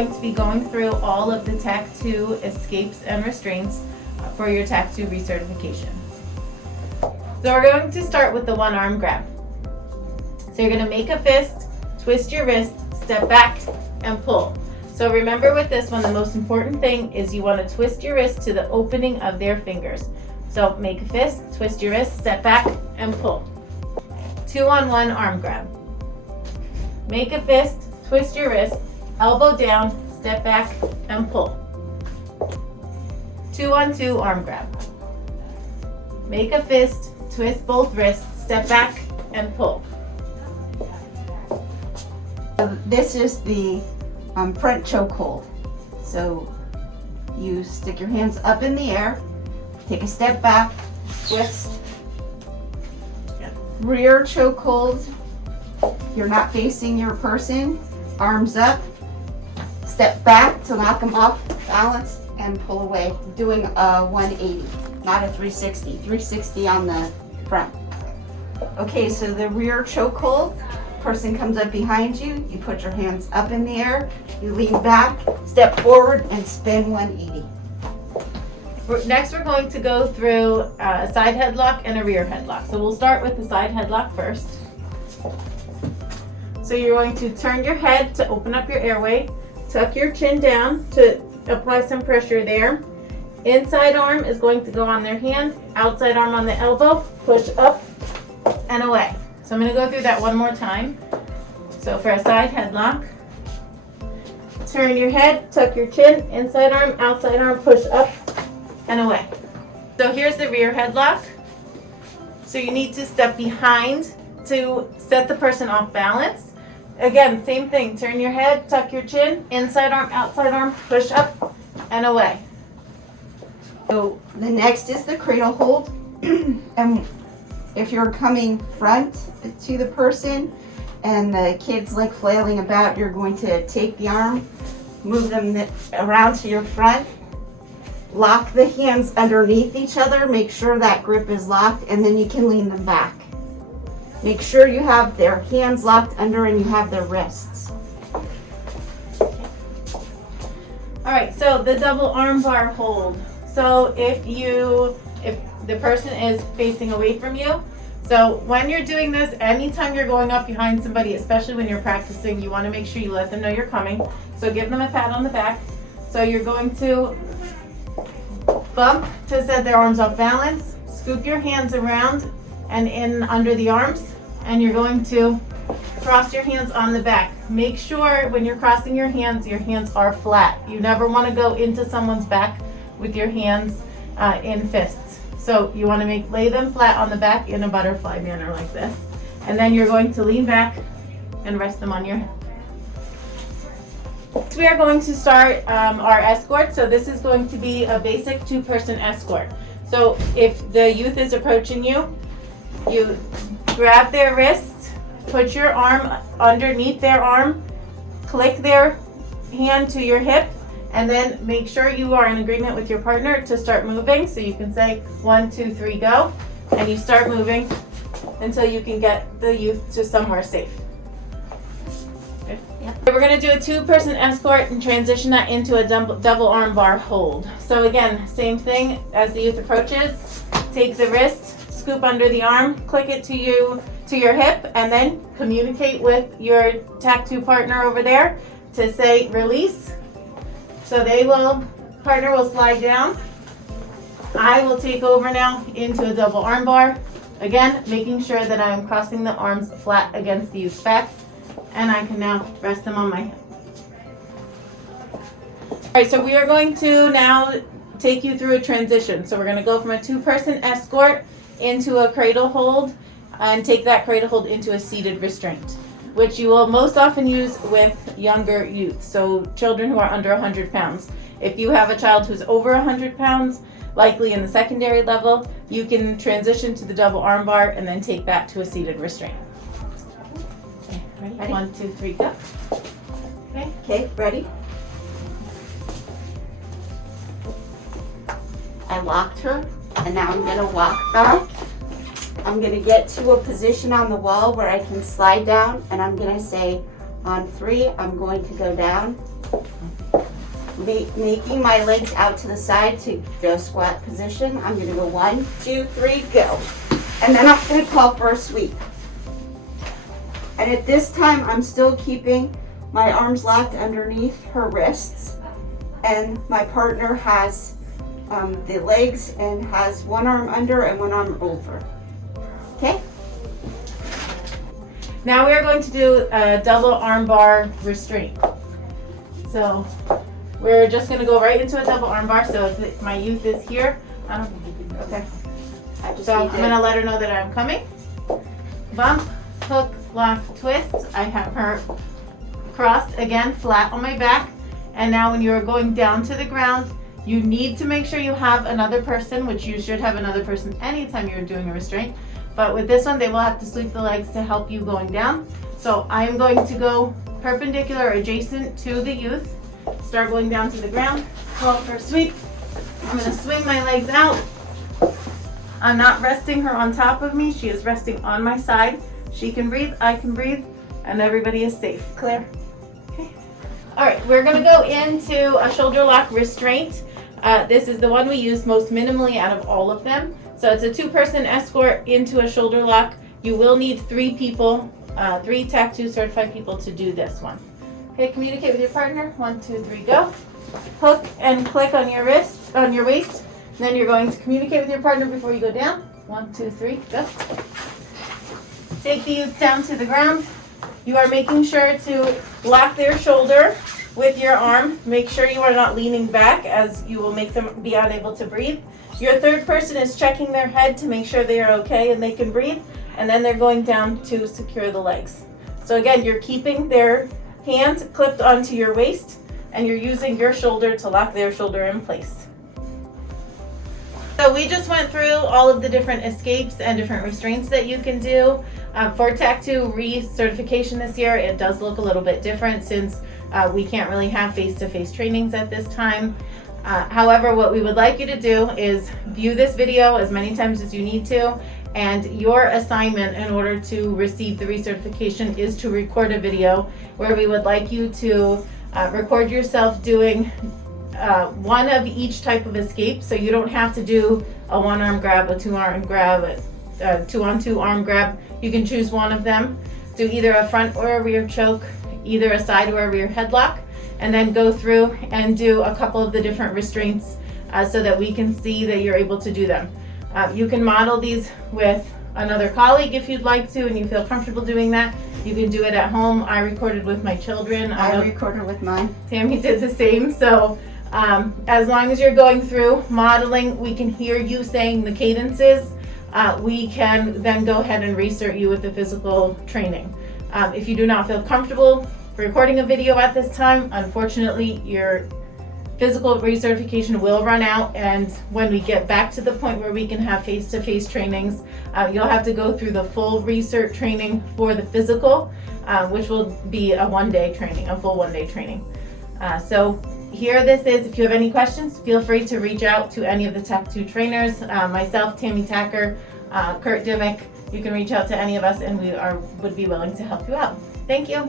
going to be going through all of the Tact 2 escapes and restraints for your Tact 2 recertification. So we're going to start with the one arm grab. So you're going to make a fist, twist your wrist, step back, and pull. So remember with this one, the most important thing is you want to twist your wrist to the opening of their fingers. So make a fist, twist your wrist, step back, and pull. 2-on-1 arm grab. Make a fist, twist your wrist, elbow down, step back, and pull. 2-on-2 arm grab. Make a fist, twist both wrists, step back, and pull. This is the front chokehold. So you stick your hands up in the air, take a step back, twist. Rear chokehold. You're not facing your person. Arms up. Step back to knock them off balance and pull away. Doing a 180, not a 360. 360 on the front. Okay, so the rear chokehold. Person comes up behind you, you put your hands up in the air, you lean back, step forward, and spin 180. Next, we're going to go through a side headlock and a rear headlock. So we'll start with the side headlock first. So you're going to turn your head to open up your airway, tuck your chin down to apply some pressure there. Inside arm is going to go on their hand, outside arm on the elbow, push up and away. So I'm going to go through that one more time. So for a side headlock, turn your head, tuck your chin, inside arm, outside arm, push up and away. So here's the rear headlock. So you need to step behind to set the person off balance. Again, same thing, turn your head, tuck your chin, inside arm, outside arm, push up and away. So the next is the cradle hold. And if you're coming front to the person and the kid's like flailing about, you're going to take the arm, move them around to your front, lock the hands underneath each other, make sure that grip is locked, and then you can lean them back. Make sure you have their hands locked under and you have their wrists. All right, so the double arm bar hold. So if the person is facing away from you. So when you're doing this, anytime you're going up behind somebody, especially when you're practicing, you want to make sure you let them know you're coming. So give them a pat on the back. So you're going to bump to set their arms off balance, scoop your hands around and in under the arms, and you're going to cross your hands on the back. Make sure when you're crossing your hands are flat. You never want to go into someone's back with your hands in fists. So you want to lay them flat on the back in a butterfly manner like this. And then you're going to lean back and rest them on your head. So we are going to start our escort. So this is going to be a basic 2-person escort. So if the youth is approaching you, you grab their wrist, put your arm underneath their arm, click their hand to your hip, and then make sure you are in agreement with your partner to start moving. So you can say 1, 2, 3, go, and you start moving until you can get the youth to somewhere safe. Okay. Yep. We're going to do a 2-person escort and transition that into a double arm bar hold. So again, same thing as the youth approaches. Take the wrist, scoop under the arm, click it to your hip, and then communicate with your Tact 2 partner over there to say release. So partner will slide down. I will take over now into a double arm bar. Again, making sure that I am crossing the arms flat against the youth's back, and I can now rest them on my hip. All right, so we are going to now take you through a transition. So we're going to go from a 2-person escort into a cradle hold and take that cradle hold into a seated restraint, which you will most often use with younger youth, so children who are under 100 pounds. If you have a child who's over 100 pounds, likely in the secondary level, you can transition to the double arm bar and then take that to a seated restraint. Okay, ready? 1, 2, 3, go. Okay, ready? I locked her, and now I'm gonna walk back. I'm gonna get to a position on the wall where I can slide down, and I'm gonna say, on 3, I'm going to go down. Making my legs out to the side to go squat position. I'm gonna go 1, 2, 3, go. And then I'm gonna call for a sweep. And at this time, I'm still keeping my arms locked underneath her wrists. And my partner has the legs and has one arm under and one arm over. Okay? Now we are going to do a double arm bar restraint. So we're just going to go right into a double arm bar. So if my youth is here, I don't think you can. Okay. So I'm going to let her know that I'm coming. Bump, hook, lock, twist. I have her crossed again, flat on my back. And now when you're going down to the ground, you need to make sure you have another person, which you should have another person anytime you're doing a restraint. But with this one, they will have to sweep the legs to help you going down. So I am going to go perpendicular adjacent to the youth. Start going down to the ground. Call for a sweep. I'm going to swing my legs out. I'm not resting her on top of me. She is resting on my side. She can breathe, I can breathe, and everybody is safe. Clear? Okay. All right, we're going to go into a shoulder lock restraint. This is the one we use most minimally out of all of them. So it's a 2-person escort into a shoulder lock. You will need 3 people, 3 Tact 2 certified people to do this one. Okay, communicate with your partner. 1, 2, 3, go. Hook and click on your wrist, on your waist. Then you're going to communicate with your partner before you go down. 1, 2, 3, go. Take the youth down to the ground. You are making sure to lock their shoulder with your arm. Make sure you are not leaning back, as you will make them be unable to breathe. Your 3rd person is checking their head to make sure they are okay and they can breathe, and then they're going down to secure the legs. So again, you're keeping their hand clipped onto your waist, and you're using your shoulder to lock their shoulder in place. So we just went through all of the different escapes and different restraints that you can do. For Tact 2 recertification this year, it does look a little bit different since we can't really have face-to-face trainings at this time. However, what we would like you to do is view this video as many times as you need to, and your assignment in order to receive the recertification is to record a video where we would like you to record yourself doing one of each type of escape. So you don't have to do a 1-arm grab, a 2-arm grab, a 2-on-2 arm grab. You can choose one of them. Do either a front or a rear choke, either a side or a rear headlock, and then go through and do a couple of the different restraints so that we can see that you're able to do them. You can model these with another colleague if you'd like to and you feel comfortable doing that. You can do it at home. I recorded with my children. I recorded with mine. Tammy did the same. So as long as you're going through modeling, we can hear you saying the cadences. We can then go ahead and recert you with the physical training. If you do not feel comfortable recording a video at this time, unfortunately your physical recertification will run out, and when we get back to the point where we can have face-to-face trainings, you'll have to go through the full recert training for the physical, which will be a 1-day training, a full 1-day training. So here this is. If you have any questions, feel free to reach out to any of the Tact 2 trainers, myself, Tammy Tacker, Kurt Dimmick. You can reach out to any of us and we would be willing to help you out. Thank you.